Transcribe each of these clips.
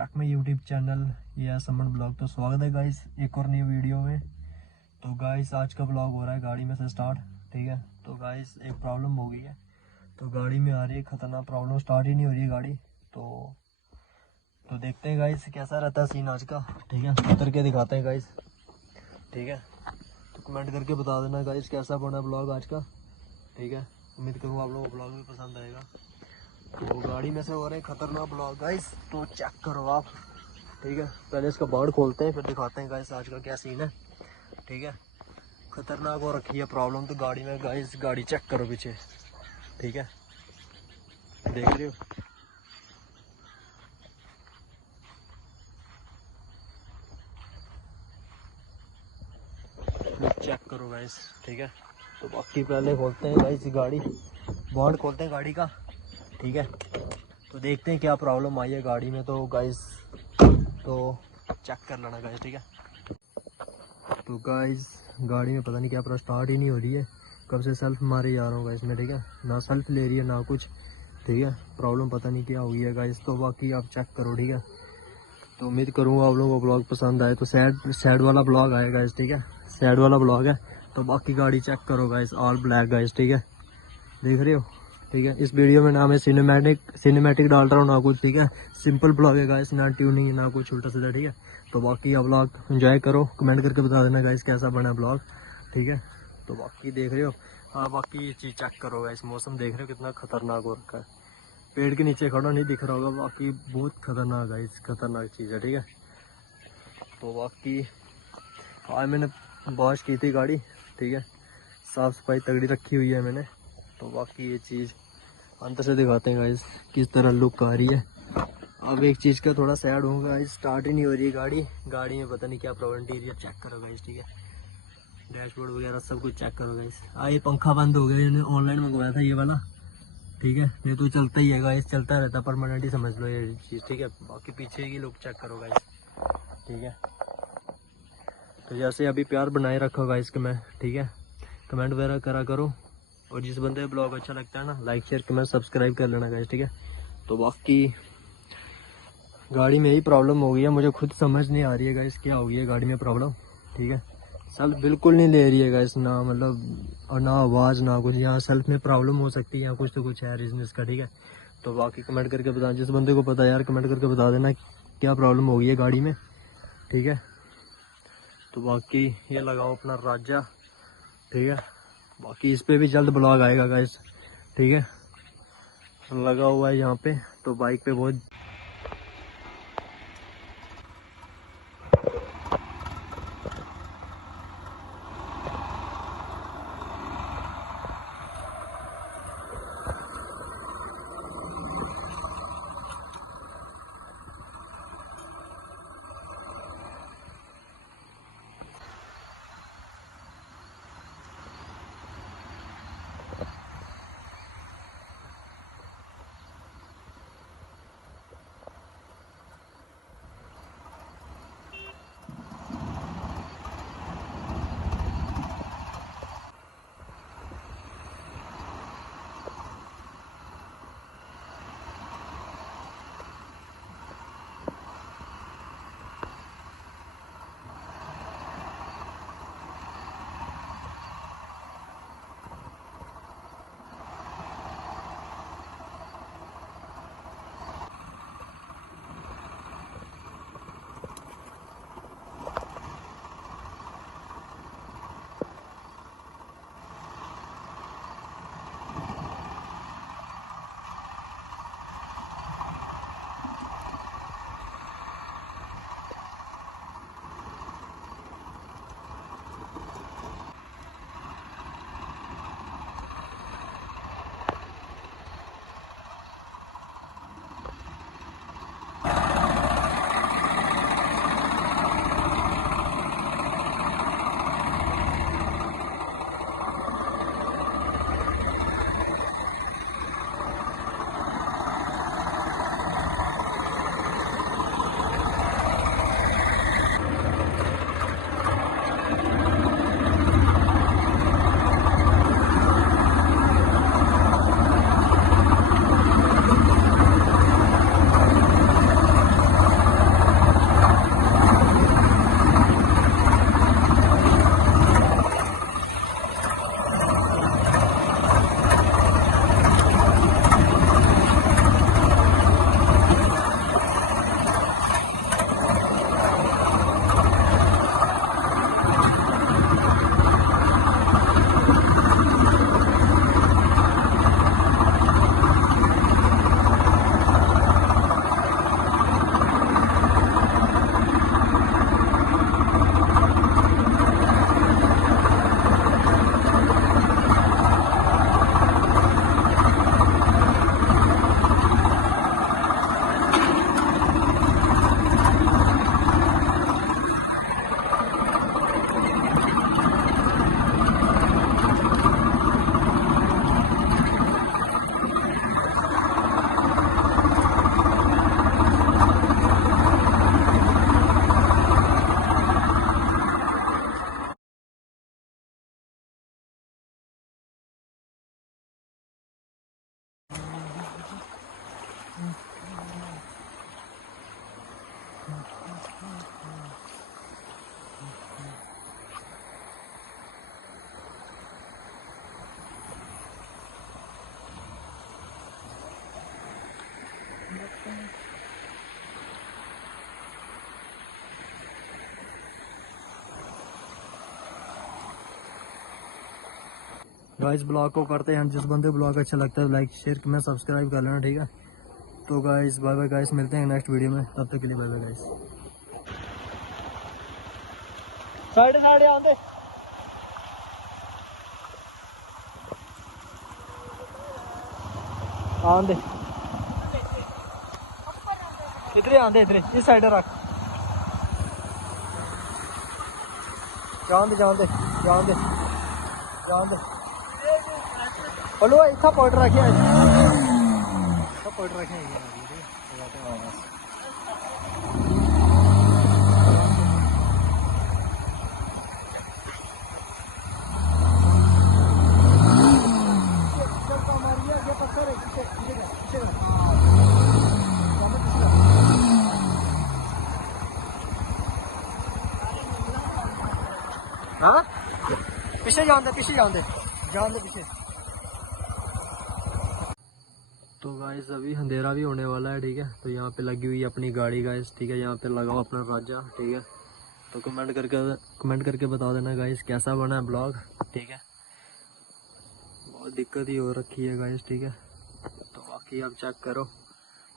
Back my YouTube channel या समन blog. तो स्वागत है गाइस एक और नई वीडियो में। तो गाइस आज का ब्लॉग हो रहा है गाड़ी में से स्टार्ट। ठीक है, तो गाइस एक प्रॉब्लम हो गई है, तो गाड़ी में आ रही है खतरनाक प्रॉब्लम, स्टार्ट ही नहीं हो रही है गाड़ी। तो देखते हैं गाइस कैसा रहता है सीन आज का। ठीक है, उतर के दिखाते हैं गाइस। ठीक है, तो कमेंट करके बता देना गाइस कैसा बना ब्लॉग आज का। ठीक है, उम्मीद करूँ आप लोगों को ब्लॉग भी पसंद आएगा। तो गाड़ी में से हो रहे हैं खतरनाक ब्लॉग गाइस, तो चेक करो आप। ठीक है, पहले इसका बार्ड खोलते हैं फिर दिखाते हैं गाइस आज का क्या सीन है। ठीक है, खतरनाक हो रखी है प्रॉब्लम तो गाड़ी में गाइस। गाड़ी चेक करो पीछे। ठीक है, देख रहे हो, चेक करो गाइस। ठीक है, तो बाकी पहले खोलते हैं गाइस गाड़ी, बार्ड खोलते हैं गाड़ी का। ठीक है, तो देखते हैं क्या प्रॉब्लम आई है गाड़ी में। तो गाइस तो चेक कर लेना गाइस। ठीक है, तो गाइस गाड़ी में पता नहीं क्या स्टार्ट ही नहीं हो रही है, कब से सेल्फ मारे जा रहा हूँ गाइस मैं। ठीक है, ना सेल्फ ले रही है ना कुछ। ठीक है, प्रॉब्लम पता नहीं क्या हुई है गाइस, तो बाकी आप चेक करो। ठीक है, तो उम्मीद करूँगा आप लोगों को ब्लॉग पसंद आए। तो सैड वाला ब्लॉग आएगा गाइस। ठीक है, सैड वाला ब्लॉग है। तो बाकी गाड़ी चेक करो गाइस, ऑल ब्लैक गाइस। ठीक है, देख रहे हो। ठीक है, इस वीडियो में ना मैं सिनेमैटिक डाल रहा हूँ ना कुछ। ठीक है, सिंपल ब्लॉग है गाइस, ना ट्यूनिंग ना कुछ उल्टा सीधा। ठीक है, तो बाकी आप ब्लॉग एंजॉय करो, कमेंट करके बता देना गाइस कैसा बना ब्लॉग। ठीक है, तो बाकी देख रहे हो। हाँ, बाकी ये चीज़ चेक करो गाइस, मौसम देख रहे हो कितना खतरनाक हो रखा है। पेड़ के नीचे खड़ा नहीं दिख रहा होगा, बाकी बहुत खतरनाक गाइस, खतरनाक चीज़ है। ठीक है, तो बाकी आज मैंने वॉश की थी गाड़ी। ठीक है, साफ़ सफाई तगड़ी रखी हुई है मैंने। तो बाकी ये चीज़ अंदर से दिखाते हैं गाइस किस तरह लुक आ रही है। अब एक चीज़ का थोड़ा सैड होगा गाइस, स्टार्ट ही नहीं हो रही है गाड़ी। गाड़ी में पता नहीं क्या प्रॉब्लम, इंटीरियर चेक करो गाइस। ठीक है, डैशबोर्ड वगैरह सब कुछ चेक करो गाइस। ये पंखा बंद हो गया, मैंने ऑनलाइन मंगवाया था ये वाला। ठीक है, ये तो चलता ही है गाइस, चलता रहता है, परमानेंट ही समझ लो ये चीज़। ठीक है, बाकी पीछे की लुक चेक करो गाइस। ठीक है, तो जैसे अभी प्यार बनाए रखो गाइस के मैं। ठीक है, कमेंट वगैरह करा करो, और जिस बंदे को ब्लॉग अच्छा लगता है ना, लाइक शेयर कमेंट सब्सक्राइब कर लेना गाइस। ठीक है, तो बाकी गाड़ी में यही प्रॉब्लम हो गई है, मुझे खुद समझ नहीं आ रही है गाइस क्या हो गई है गाड़ी में प्रॉब्लम। ठीक है, सेल्फ बिल्कुल नहीं ले रही है गाइस, ना मतलब और ना आवाज़ ना कुछ। यहाँ सेल्फ में प्रॉब्लम हो सकती है, यहाँ कुछ तो कुछ है रीजन इसका। ठीक है, तो बाकी कमेंट करके बता, जिस बंदे को पता है यार कमेंट करके बता देना क्या प्रॉब्लम हो गई है गाड़ी में। ठीक है, तो बाकी ये लगाओ अपना राजा। ठीक है, बाकी इस पर भी जल्द ब्लॉग आएगा गाइस। ठीक है, लगा हुआ है यहाँ पे, तो बाइक पे बहुत गाइस ब्लॉग को करते हैं, जिस बंदे ब्लॉग अच्छा लगता है लाइक शेयर कमेंट सब्सक्राइब कर लेना, ठीक है। तो गाइस बाय बाय गाइस, मिलते हैं नेक्स्ट वीडियो में, तब तक के लिए bye bye guys. Side side आंदे आंदे इधर आंदे, इधर इस साइड रख, जान दे जान दे जान दे जान दे। हेलो इतना पॉइंट रखिए, सब पॉइंट रखे हाँ पीछे जान दे, पीछे जान दे, जान दे पीछे। तो गाइस अभी अंधेरा भी होने वाला है, ठीक है। तो यहाँ पे लगी हुई है अपनी गाड़ी गाइस, ठीक है। यहाँ पे लगाओ अपना राजा, ठीक है। तो कमेंट करके बता देना गाइस कैसा बना है ब्लॉग, ठीक है। बहुत दिक्कत ही हो रखी है गाइस, ठीक है। तो बाकी आप चेक करो,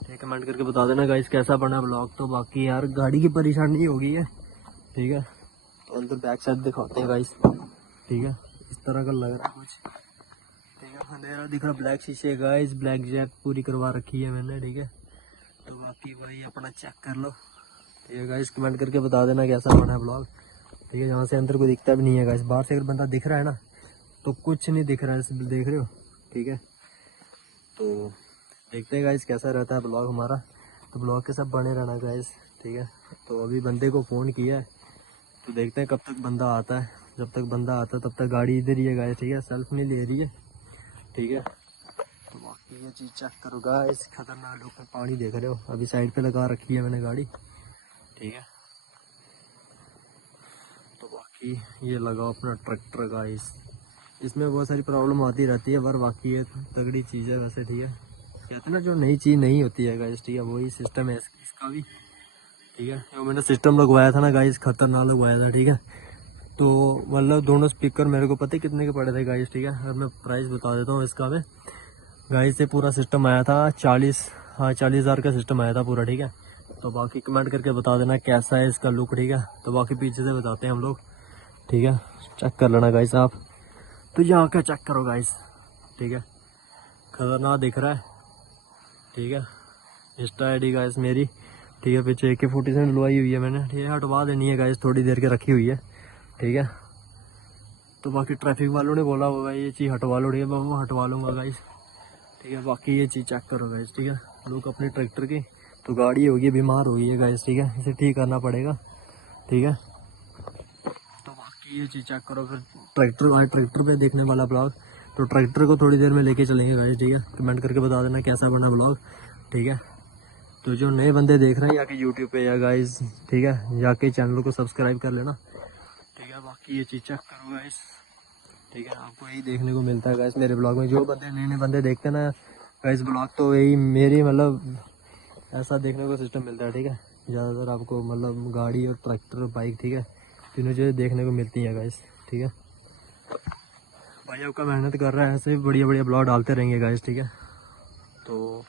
ठीक है। कमेंट करके बता देना गाइस कैसा बना ब्लॉग। तो बाकी यार गाड़ी की परेशानी हो गई है, ठीक है। तो अंदर बैक साइड दिखाते हैं गाइस, ठीक है। इस तरह का लग रहा है कुछ, ठीक है। अंधेरा दिख रहा, ब्लैक शीशे गाइस, ब्लैक जैक पूरी करवा रखी है मैंने, ठीक है। तो बाकी वही अपना चेक कर लो, ठीक है गाइस। कमेंट करके बता देना कैसा बना है ब्लॉग, ठीक है। यहाँ से अंदर कोई दिखता भी नहीं है गाइस, बाहर से अगर बंदा दिख रहा है ना तो कुछ नहीं दिख रहा है, देख रहे हो, ठीक है। तो देखते हैं गाइस कैसा रहता है ब्लॉग हमारा। तो ब्लॉग के सब बने रहना गाइस, ठीक है। तो अभी बंदे को फ़ोन किया है, तो देखते हैं कब तक बंदा आता है। जब तक बंदा आता है तब तक गाड़ी इधर ही है गाइस, ठीक है। सेल्फ नहीं ले रही है, ठीक है। तो बाकी ये चीज़ चेक करो गाइस, खतरनाक लोग में पानी देख रहे हो, अभी साइड पे लगा रखी है मैंने गाड़ी, ठीक है। तो बाकी ये लगाओ अपना ट्रैक्टर गाइस, इसमें बहुत सारी प्रॉब्लम आती रहती है, पर बाकी ये तगड़ी चीज़ है वैसे, ठीक है। कहते ना जो नई चीज़ नहीं होती है गाइस, ठीक है, वही सिस्टम है इसका भी, ठीक है। जो मैंने सिस्टम लगवाया था ना गाइस, खतरनाक लगवाया था, ठीक है। तो मतलब दोनों स्पीकर मेरे को पता है कितने के पड़े थे गाइस, ठीक है। और मैं प्राइस बता देता हूँ इसका। मैं गाइस से पूरा सिस्टम आया था 40,000 का सिस्टम आया था पूरा, ठीक है। तो बाकी कमेंट करके बता देना कैसा है इसका लुक, ठीक है। तो बाकी पीछे से बताते हैं हम लोग, ठीक है। चेक कर लेना गाइस आप, तो यहाँ का चेक करो गाइस, ठीक है। खतरनाक दिख रहा है, ठीक है। इंस्टा आई डी गाइस मेरी, ठीक है। पीछे AK-47 डलवाई हुई है मैंने, ठीक है। हटवा देनी है गाइस, थोड़ी देर के रखी हुई है, ठीक है। तो बाकी ट्रैफिक वालों ने बोला होगा ये चीज़ हटवा लो, ठीक है। मैं हटवा लूँगा गाइस, ठीक है। बाकी ये चीज़ चेक करो गाइस, ठीक है। लोग अपने ट्रैक्टर की तो गाड़ी होगी बीमार हो गई है गाइस, ठीक है। इसे ठीक करना पड़ेगा, ठीक है। तो बाकी ये चीज़ चेक करो। फिर ट्रैक्टर पे देखने वाला ब्लॉग, तो ट्रैक्टर को थोड़ी देर में लेके चलेंगे गाइस, ठीक है। कमेंट करके बता देना कैसा बना ब्लॉग, ठीक है। तो जो नए बंदे देख रहे हैं या कि यूट्यूब पे या गाइस, ठीक है, जाके चैनल को सब्सक्राइब कर लेना, ठीक है। बाकी ये चीज़ चेक करो गाइस, ठीक है। आपको यही देखने को मिलता है गाइस मेरे ब्लॉग में, जो बंदे नए बंदे देखते हैं ना गाइस ब्लॉग, तो यही मेरी मतलब ऐसा देखने को सिस्टम मिलता है, ठीक है। ज़्यादातर आपको मतलब गाड़ी और ट्रैक्टर बाइक, ठीक है, तीनों चीज़ें देखने को मिलती हैं गाइस, ठीक है। भाई आपका मेहनत कर रहा है, ऐसे भी बढ़िया बढ़िया ब्लॉग डालते रहेंगे गाइस, ठीक है। तो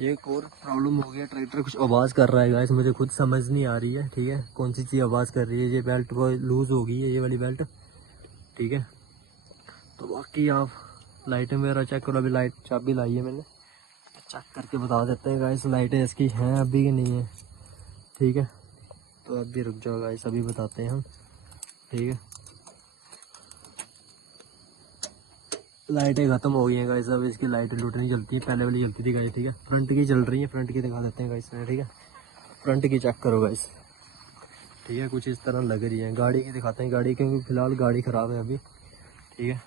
ये एक और प्रॉब्लम हो गया, ट्रैक्टर कुछ आवाज़ कर रहा है गाइस, मुझे खुद समझ नहीं आ रही है, ठीक है, कौन सी चीज़ आवाज़ कर रही है। ये बेल्ट वो लूज़ हो गई है, ये वाली बेल्ट, ठीक है। तो बाकी आप लाइटें वगैरह चेक करो, अभी लाइट चाबी लाई है मैंने, चेक करके बता देते हैं गाइस लाइटें इसकी हैं अभी कि नहीं है, ठीक है। तो अभी रुक जाओ गाइस, अभी बताते हैं हम, ठीक है। लाइटें ख़त्म हो गई हैं गाइस, अब इसकी लाइटें लूट नहीं जलती है, पहले वाली जलती थी गाइस, ठीक है। फ्रंट की चल रही है, फ्रंट की दिखा देते हैं गाइस, ठीक है। फ्रंट की चेक करो गाइस, ठीक है, कुछ इस तरह लग रही है। गाड़ी की दिखाते हैं, गाड़ी क्योंकि फ़िलहाल गाड़ी ख़राब है अभी, ठीक है।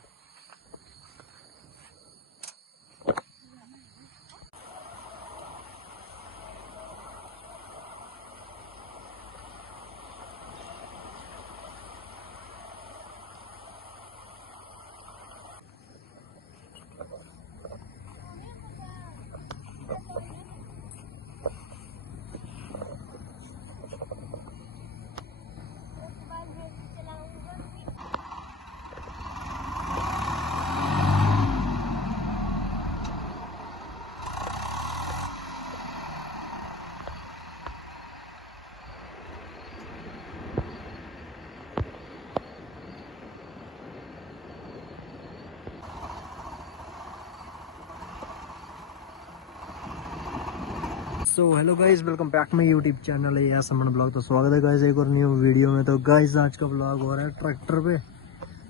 So hello guys, welcome back my YouTube channel है या समन ब्लॉग। तो स्वागत है गाइस एक और न्यू वीडियो में। तो गाइस आज का ब्लॉग हो रहा है ट्रैक्टर पे,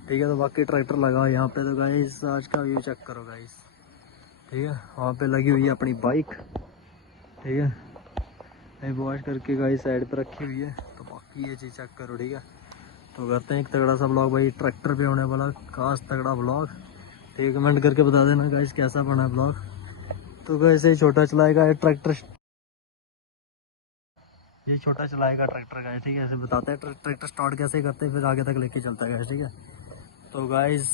ठीक है। तो बाकी ट्रैक्टर लगा यहाँ पे। तो गाइस आज का व्यू चेक करो गाइस, ठीक है। वहाँ पे लगी हुई है अपनी बाइक, ठीक है। मैं वॉश करके गाइस साइड पे रखी हुई है। तो बाकी ये चीज़ चेक करो, ठीक है। तो करते हैं एक तगड़ा सा ब्लॉग भाई, ट्रैक्टर पे होने वाला खास तगड़ा ब्लॉग, ठीक है। कमेंट करके बता देना गाइस कैसा बना है ब्लॉग। तो गाइस ये छोटा चलाएगा ट्रैक्टर, ये छोटा चलाएगा ट्रैक्टर गाइस, ठीक है। ऐसे बताते हैं ट्रैक्टर स्टार्ट कैसे करते हैं, फिर आगे तक लेके चलता है गाइस, ठीक है। तो गाइस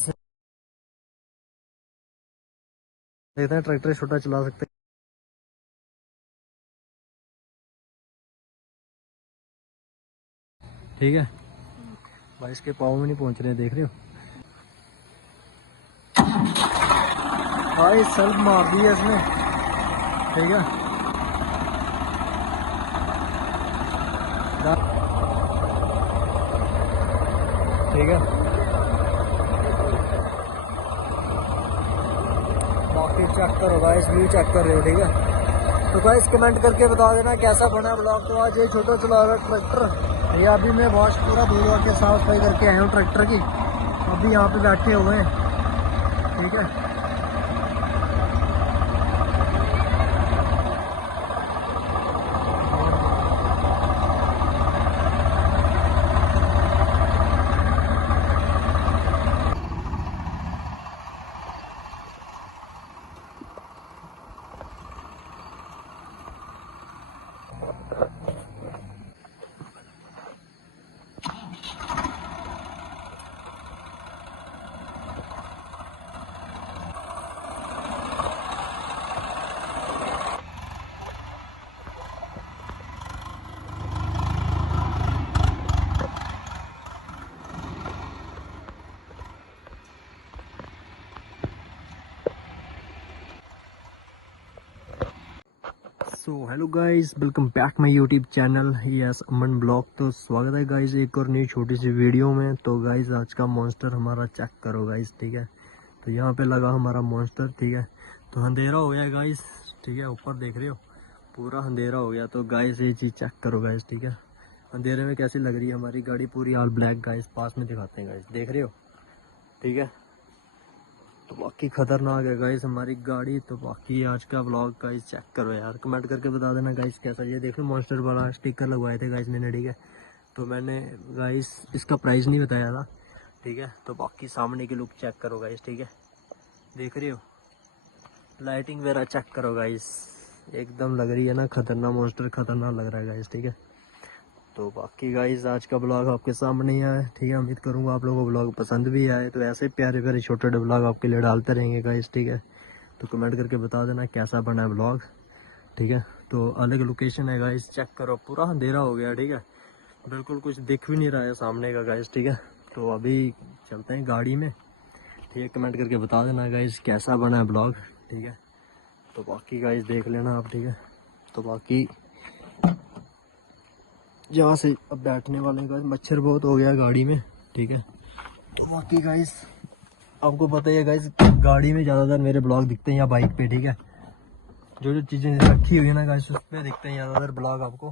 देखते हैं ट्रैक्टर छोटा चला सकते हैं, ठीक है भाई। इसके पाँव में नहीं पहुंच रहे, देख रहे हो भाई, सेल्फ मार दी है इसने, ठीक है। ठीक है, बाकी चेक करो गाइस, व्यू चेक कर रहे हो, ठीक है। तो गाइस कमेंट करके बता देना कैसा बना ब्लॉग। तो आज ये छोटा चला रहा है ट्रैक्टर, ये अभी मैं वॉश पूरा धो के साफ सफाई करके आया हूँ ट्रैक्टर की। अभी यहाँ पे बैठे हुए हैं, ठीक है। So hello guys, welcome back my YouTube channel yes Aman blog. तो स्वागत है गाइस एक और नई छोटी सी वीडियो में। तो गाइस आज का मॉन्स्टर हमारा चेक करो गाइस, ठीक है। तो यहाँ पे लगा हमारा मॉन्स्टर, ठीक है। तो अंधेरा हो गया गाइस, ठीक है। ऊपर देख रहे हो पूरा अंधेरा हो गया। तो गाइस ये चीज़ चेक करो गाइस, ठीक है। अंधेरे में कैसी लग रही है हमारी गाड़ी, पूरी ऑल ब्लैक गाइस। पास में दिखाते हैं गाइस, देख रहे हो, ठीक है। तो बाकी खतरनाक है गाइस हमारी गाड़ी। तो बाकी आज का ब्लॉग गाइस चेक करो यार, कमेंट करके बता देना गाइस कैसा। ये देख लो मॉन्स्टर वाला स्टिकर लगवाए थे गाइस मैंने, ठीक है। तो मैंने गाइस इसका प्राइस नहीं बताया था, ठीक है। तो बाकी सामने की लुक चेक करो गाइस, ठीक है। देख रहे हो लाइटिंग वगैरह चेक करो गाइस, एकदम लग रही है ना खतरनाक, मॉन्स्टर खतरनाक लग रहा है गाइस, ठीक है। तो बाकी गाइस आज का ब्लॉग आपके सामने ही आया, ठीक है। उम्मीद करूँगा आप लोगों को ब्लॉग पसंद भी आए। तो ऐसे प्यारे प्यारे छोटे छोटे ब्लॉग आपके लिए डालते रहेंगे गाइस, ठीक है। तो कमेंट करके बता देना कैसा बना है ब्लॉग, ठीक है। तो अलग लोकेशन है गाइस, चेक करो पूरा अंधेरा हो गया, ठीक है। बिल्कुल कुछ दिख भी नहीं रहा है सामने का गाइस, ठीक है। तो अभी चलते हैं गाड़ी में, ठीक है। कमेंट करके बता देना गाइस कैसा बना है ब्लॉग, ठीक है। तो बाकी गाइस देख लेना आप, ठीक है। तो बाकी यहाँ से अब बैठने वाले गाइस, मच्छर बहुत हो गया गाड़ी में, ठीक है। तो बाकी गाइस आपको पता ही है गाइस, गाड़ी में ज़्यादातर मेरे ब्लॉग दिखते हैं या बाइक पे, ठीक है। जो जो चीज़ें रखी हुई है ना गाइस उस पर दिखते हैं ज़्यादातर ब्लॉग आपको,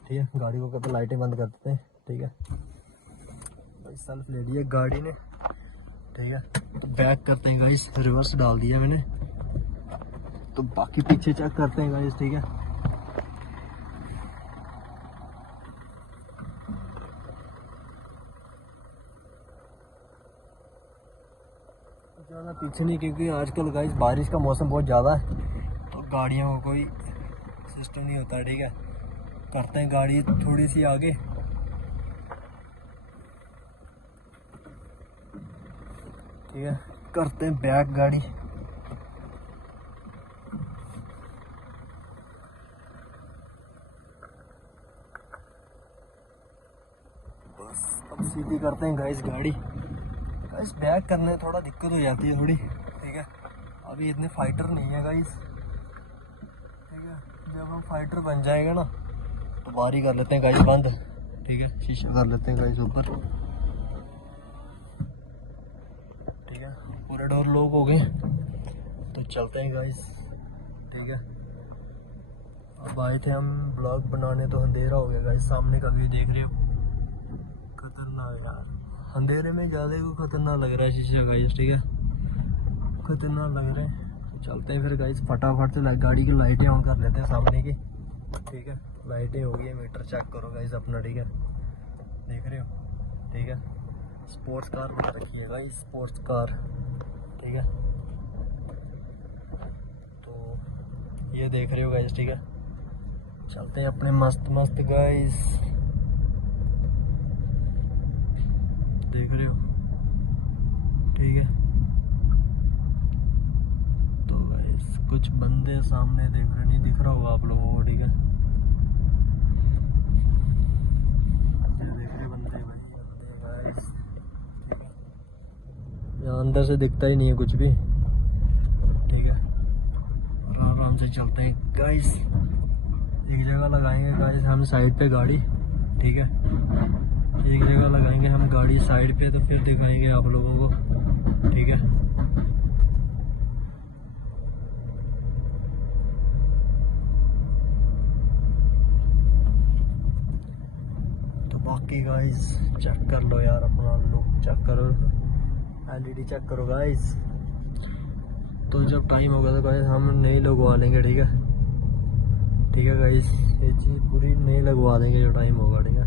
ठीक है। गाड़ी को कहते लाइटें बंद कर देते हैं, ठीक है। सेल्फ ले लिया गाड़ी ने, ठीक है। तो बैक करते हैं गाइस, रिवर्स डाल दिया मैंने। तो बाकी पीछे चेक करते हैं गाइस, ठीक है। ज़्यादा पीछे नहीं, क्योंकि आजकल गाइस बारिश का मौसम बहुत ज़्यादा है, तो गाड़ियों का कोई सिस्टम नहीं होता, ठीक है। करते हैं गाड़ी थोड़ी सी आगे, ठीक है। करते हैं बैक गाड़ी, बस अब सीधी करते हैं गाइस गाड़ी। गाइस बैक करने में थोड़ा दिक्कत हो जाती है थोड़ी, ठीक है। अभी इतने फाइटर नहीं है गाइस, ठीक है। जब हम फाइटर बन जाएगा ना तो बारी कर लेते हैं गाइस बंद, ठीक है। शीशा कर लेते हैं गाइस ऊपर, ठीक है। पूरे डोर लॉक हो गए, तो चलते हैं गाइस, ठीक है। अब आए थे हम ब्लॉग बनाने तो अंधेरा हो गया गाइस। सामने का व्यू देख रहे हो, खतरनाक यार। अंधेरे में ज़्यादा को खतरनाक लग रहा है शीशा गाइस, ठीक है, खतरनाक लग रहे हैं। चलते हैं फिर गाइस, फटाफट से गाड़ी की लाइटें ऑन कर लेते हैं सामने की, ठीक है। लाइटें हो गई है, मीटर चेक करो गाइस अपना, ठीक है, देख रहे हो, ठीक है। स्पोर्ट्स कार बना रखी है गाइस, स्पोर्ट्स कार, ठीक है। तो ये देख रहे हो गाइस, ठीक है। चलते हैं अपने मस्त मस्त गाइस, देख रहे हो, ठीक है। तो गाइस कुछ बंदे सामने देख रहे, नहीं दिख रहा होगा आप लोगों को, ठीक है। देख रहे बंदे गाइस, यहाँ अंदर से दिखता ही नहीं है कुछ भी, ठीक है। आराम से चलते हैं गाइस, एक जगह लगाएंगे गाइस हम साइड पे गाड़ी, ठीक है। एक जगह लगाएंगे हम गाड़ी साइड पे, तो फिर दिखाएंगे आप लोगों को, ठीक है। तो बाकी गाइस चेक कर लो यार, अपना लुक चेक करो, एलईडी चेक करो गाइस। तो जब टाइम होगा तो गाइस हम नहीं लगवा लेंगे, ठीक है, ठीक है गाइस। ये चीज़ पूरी नहीं लगवा देंगे जो टाइम होगा, ठीक है।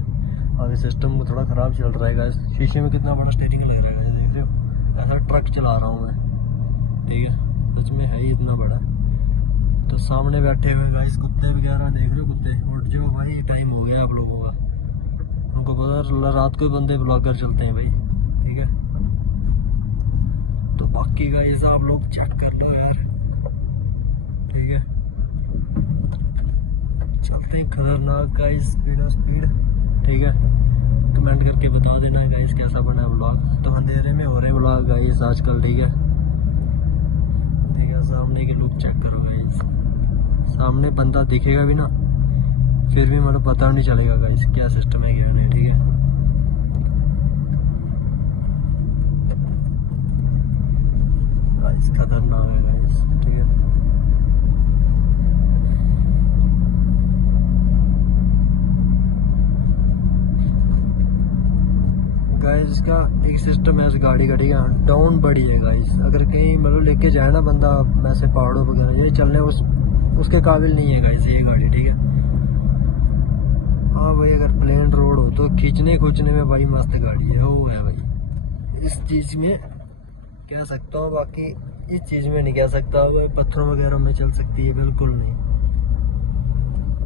आगे सिस्टम थोड़ा ख़राब चल रहा है गाइस। शीशे में कितना बड़ा स्टीयरिंग लग रहा है, देख रहे हो, ऐसा ट्रक चला रहा हूँ मैं, ठीक है, सच में है ही इतना बड़ा। तो सामने बैठे हुए गाइस कुत्ते वगैरह, देख रहे हो, कुत्ते उठ जाओ भाई, टाइम हो गया आप लोगों का। उनको पता रात को बंदे ब्लॉगर चलते हैं भाई, ठीक है। तो बाकी गाइस आप लोग चेक कर लो यार, ठीक है। चलते हैं खतरनाक गाइस, स्पीड, ठीक है। कमेंट करके बता देना गाइस कैसा बना है व्लॉग। तो अंधेरे में हो रहे हैं व्लॉग गाइस आजकल, ठीक है, ठीक है। सामने के लुक चेक करो गाइस, सामने बंदा दिखेगा भी ना, फिर भी मतलब पता नहीं चलेगा गाइस क्या सिस्टम है, क्या नहीं, ठीक है। गाइस खतरनाक है गाइस, ठीक है। गाइस इसका एक सिस्टम है इस गाड़ी का, ठीक है, डाउन बड़ी है गाइस। अगर कहीं मतलब लेके जाए ना बंदा वैसे पहाड़ों वगैरह, ये चलने उसके काबिल नहीं है गाइस ये गाड़ी, ठीक है। हाँ भाई अगर प्लेन रोड हो तो खींचने में भाई मस्त गाड़ी है, वो है भाई। इस चीज़ में कह सकता हूँ, बाकी इस चीज़ में नहीं कह सकता। वो पत्थरों वगैरह में चल सकती है, बिल्कुल नहीं,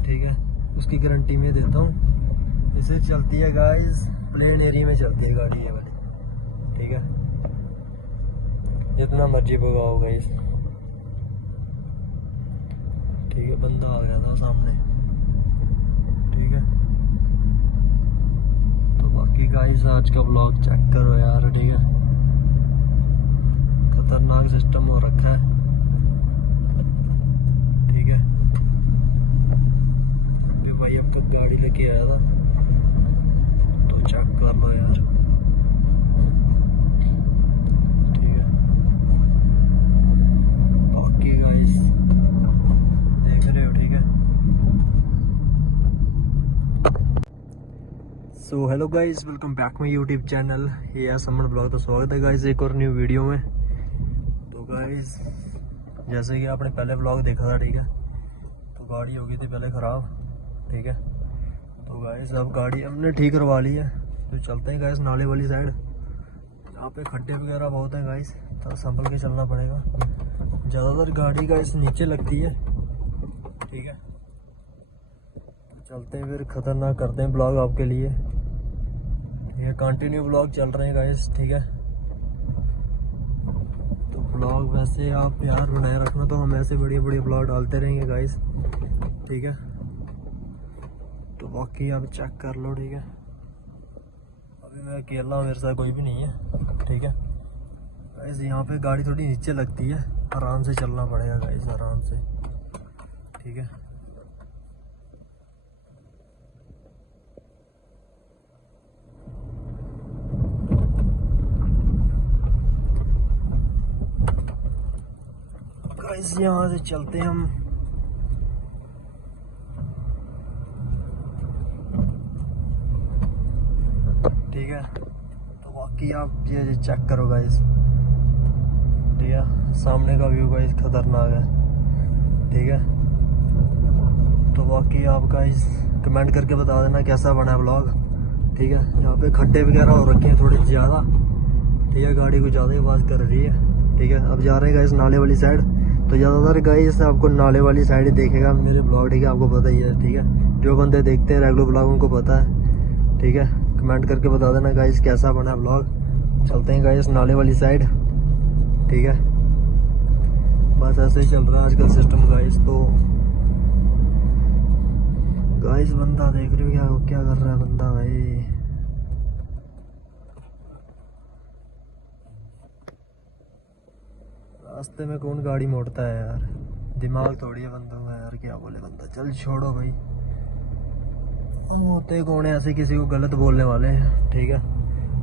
ठीक है, उसकी गारंटी मैं देता हूँ। इसे चलती है गाइस, प्लेन एरिया में चलती है गाड़ी ये वाली, ठीक है। जितना मर्जी भगाओ गाइस, ठीक है। बंदा आ गया था सामने, ठीक है। तो बाकी गाइस आज का व्लॉग चेक करो यार, ठीक है, खतरनाक सिस्टम हो रखा है, ठीक है। भाई अब तक गाड़ी लेके आया था, तो चेक कर लो यार, ठीक है। बाकी गाइस देख रहे हो, ठीक है। So hello guys, welcome back my YouTube channel, ये है समन ब्लॉग। तो स्वागत है गाइस एक और न्यू वीडियो में। तो गाइस जैसे कि आपने पहले ब्लॉग देखा था, ठीक है, तो गाड़ी हो गई थी पहले ख़राब, ठीक है। तो गाइस अब गाड़ी हमने ठीक करवा ली है। तो चलते हैं गाइस नाले वाली साइड, यहाँ पे खड्डे वगैरह बहुत हैं गाइस, तो संभल के चलना पड़ेगा। ज़्यादातर गाड़ी गाइस नीचे लगती है, ठीक है। तो चलते हैं फिर, खतरनाक करते हैं ब्लॉग आपके लिए, ये कंटिन्यू ब्लॉग चल रहे हैं गाइस, ठीक है। तो ब्लॉग वैसे आप प्यार बनाए रखना, तो हम ऐसे बढ़िया बढ़िया ब्लॉग डालते रहेंगे गाइस, ठीक है। तो बाकी आप चेक कर लो, ठीक है। अभी मैं अकेला हूँ, मेरे साथ कोई भी नहीं है, ठीक है गाइस। यहाँ पे गाड़ी थोड़ी नीचे लगती है, आराम से चलना पड़ेगा गाइस, आराम से, ठीक है। गाइस यहाँ से चलते हैं हम, ठीक है। तो बाकी आप ये चेक करो गाइस, ठीक है, सामने का व्यू गाइस खतरनाक है, ठीक है। तो बाकी आप गाइस कमेंट करके बता देना कैसा बना है ब्लॉग, ठीक है। यहाँ पे खड्डे वगैरह हो रखे हैं थोड़े ज़्यादा, ठीक है, गाड़ी कुछ ज़्यादा ही आवाज़ कर रही है, ठीक है। अब जा रहे हैं गाइस नाले वाली साइड, तो ज़्यादातर गाइस आपको नाले वाली साइड ही देखेगा मेरे ब्लॉग, ठीक है, आपको पता ही है, ठीक है। जो बंदे देखते हैं रेगुलर ब्लॉग उनको पता है, ठीक है। कमेंट करके बता देना गाइस कैसा बना है ब्लॉग। चलते हैं गाइस नाले वाली साइड, ठीक है। बस ऐसे ही चल रहा है आजकल सिस्टम गाइस। तो गाइस बंदा देख रहे हो क्या कर रहा है बंदा भाई। रास्ते में कौन गाड़ी मोड़ता है यार, दिमाग थोड़ी है बंदों का यार, क्या बोले बंदा। चल छोड़ो भाई, हम होते कौन है ऐसे किसी को गलत बोलने वाले हैं, ठीक है।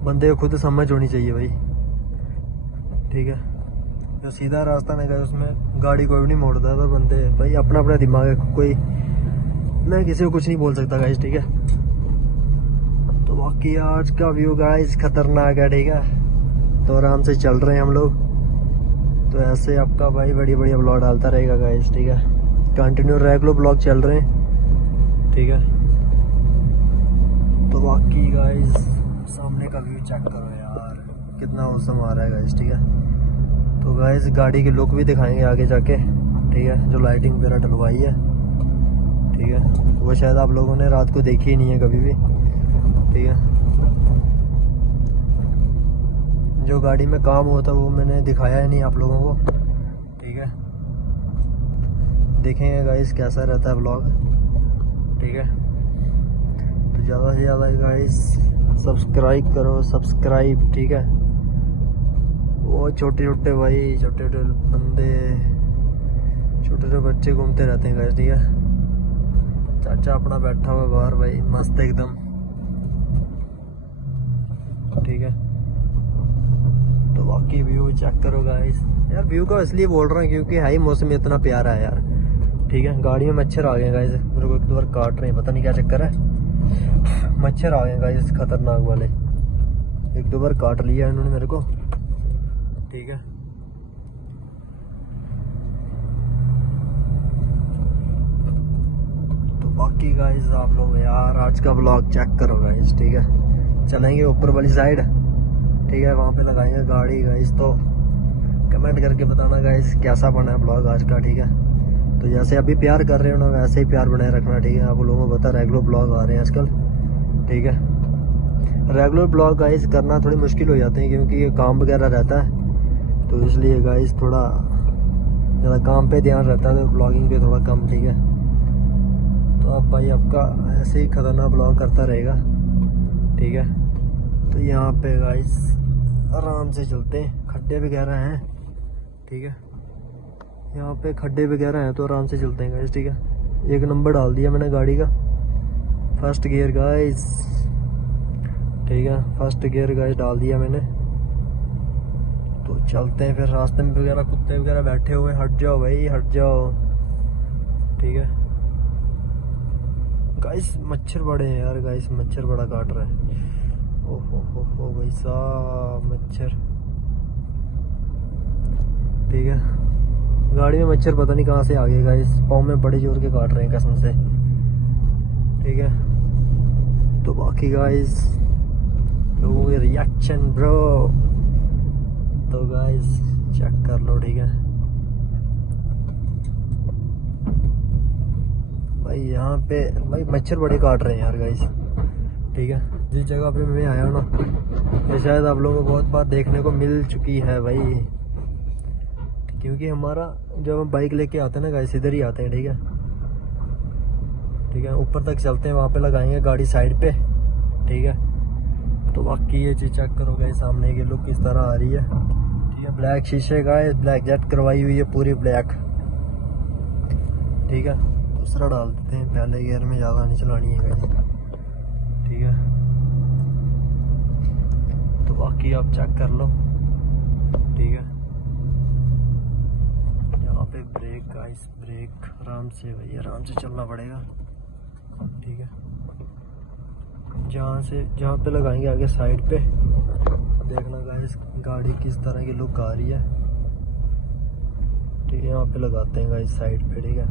बंदे को खुद समझ होनी चाहिए भाई, ठीक है। जो सीधा रास्ता नहीं गया उसमें गाड़ी कोई भी नहीं मोड़ता है, पर बंदे भाई अपना अपना दिमाग है, कोई मैं किसी को कुछ नहीं बोल सकता गाइस, ठीक है। तो बाकी आज का व्यू गाइस खतरनाक है, ठीक है। तो आराम से चल रहे हैं हम लोग, तो ऐसे आपका भाई बड़ी बढ़िया ब्लॉग डालता रहेगा गाइस, ठीक है। कंटिन्यू रेगुलर ब्लॉग चल रहे हैं, ठीक है। तो बाकी गाइस सामने का व्यू चेक करो यार, कितना औसम आ रहा है गाइस, ठीक है। तो गाइस गाड़ी की लुक भी दिखाएंगे आगे जाके, ठीक है, जो लाइटिंग वगैरह डलवाई है, ठीक है। वो शायद आप लोगों ने रात को देखी ही नहीं है कभी भी, ठीक है। जो गाड़ी में काम होता है वो मैंने दिखाया ही नहीं आप लोगों को, ठीक है। देखेंगे गाइस कैसा रहता है ब्लॉग, ठीक है। तो ज़्यादा से ज़्यादा गाइस सब्सक्राइब करो, सब्सक्राइब, ठीक है। वो छोटे छोटे भाई, छोटे छोटे बंदे, छोटे छोटे बच्चे घूमते रहते हैं गाइस, ठीक है। चाचा अपना बैठा हुआ बाहर भाई, मस्त एकदम, ठीक है। तो बाकी व्यू चेक करो गाइस यार, व्यू का इसलिए बोल रहा हूँ क्योंकि हाई मौसम इतना प्यारा है यार, ठीक है। गाड़ी में मच्छर आ गए गाइस, मेरे को एक दो बार काट रहे हैं, पता नहीं क्या चक्कर है, मच्छर आ गए गाइस खतरनाक वाले, एक दो बार काट लिया इन्होंने मेरे को, ठीक है। तो बाकी गाइस आप लोग यार आज का ब्लॉग चेक करो गाइस, ठीक है। चलेंगे ऊपर वाली साइड, ठीक है, वहाँ पे लगाएंगे गाड़ी गाइस। तो कमेंट करके बताना गाइस कैसा बना है ब्लॉग आज का, ठीक है। तो जैसे अभी प्यार कर रहे हो ना वैसे ही प्यार बनाए रखना, ठीक है। आप लोगों को पता रेगुलर ब्लॉग आ रहे हैं आजकल, ठीक है। रेगुलर ब्लॉग गाइस करना थोड़ी मुश्किल हो जाते हैं क्योंकि ये काम वगैरह रहता है, तो इसलिए गाइस थोड़ा ज़्यादा काम पे ध्यान रहता है, तो ब्लॉगिंग पे थोड़ा कम, ठीक है। तो अब भाई आपका ऐसे ही खतरनाक ब्लॉग करता रहेगा, ठीक है। तो यहाँ पे गाइस आराम से चलते हैं, खड्डे वगैरह हैं, ठीक है। यहाँ पे खड्डे वगैरह हैं तो आराम से चलते हैं गाइस, ठीक है। एक नंबर डाल दिया मैंने गाड़ी का, फर्स्ट गियर गाइस, ठीक है, फर्स्ट गियर गाइस डाल दिया मैंने। तो चलते हैं फिर, रास्ते में वगैरह कुत्ते वगैरह बैठे हुए, हट जाओ भाई हट जाओ, ठीक है। गाइस मच्छर बड़े हैं यार गाइस, मच्छर बड़ा काट रहा है, ओहो भाई साहब मच्छर, ठीक है। गाड़ी में मच्छर पता नहीं कहाँ से आ गए गाइस, पाँव में बड़े जोर के काट रहे हैं कसम से, ठीक है। तो बाकी गाइस लोगों के रिएक्शन ब्रो, तो गाइस चेक कर लो, ठीक है भाई। यहाँ पे भाई मच्छर बड़े काट रहे हैं यार गाइस, ठीक है। जिस जगह पे मैं आया हूँ ना, ये शायद आप लोगों को बहुत बार देखने को मिल चुकी है भाई, क्योंकि हमारा जब हम बाइक लेके आते हैं ना गाइस इधर ही आते हैं, ठीक है, ठीक है। ऊपर तक चलते हैं, वहाँ पे लगाएंगे गाड़ी साइड पे, ठीक है। तो बाकी ये चीज़ चेक करो गाइस, सामने की लुक किस तरह आ रही है, ठीक है। ब्लैक शीशे गाइस, ब्लैक जेट करवाई हुई है पूरी ब्लैक, ठीक है। दूसरा डाल देते हैं, पहले गियर में ज़्यादा नहीं चलानी है गाइस, ठीक है। तो बाकी आप चेक कर लो, ठीक है। यहाँ पे ब्रेक गाइस, ब्रेक आराम से भाई, आराम से चलना पड़ेगा, ठीक है। जहाँ पे लगाएंगे आगे साइड पे, देखना गाइस गाड़ी किस तरह की लुक आ रही है। ठीक है, यहाँ पे लगाते हैं गाइस साइड पे। ठीक है,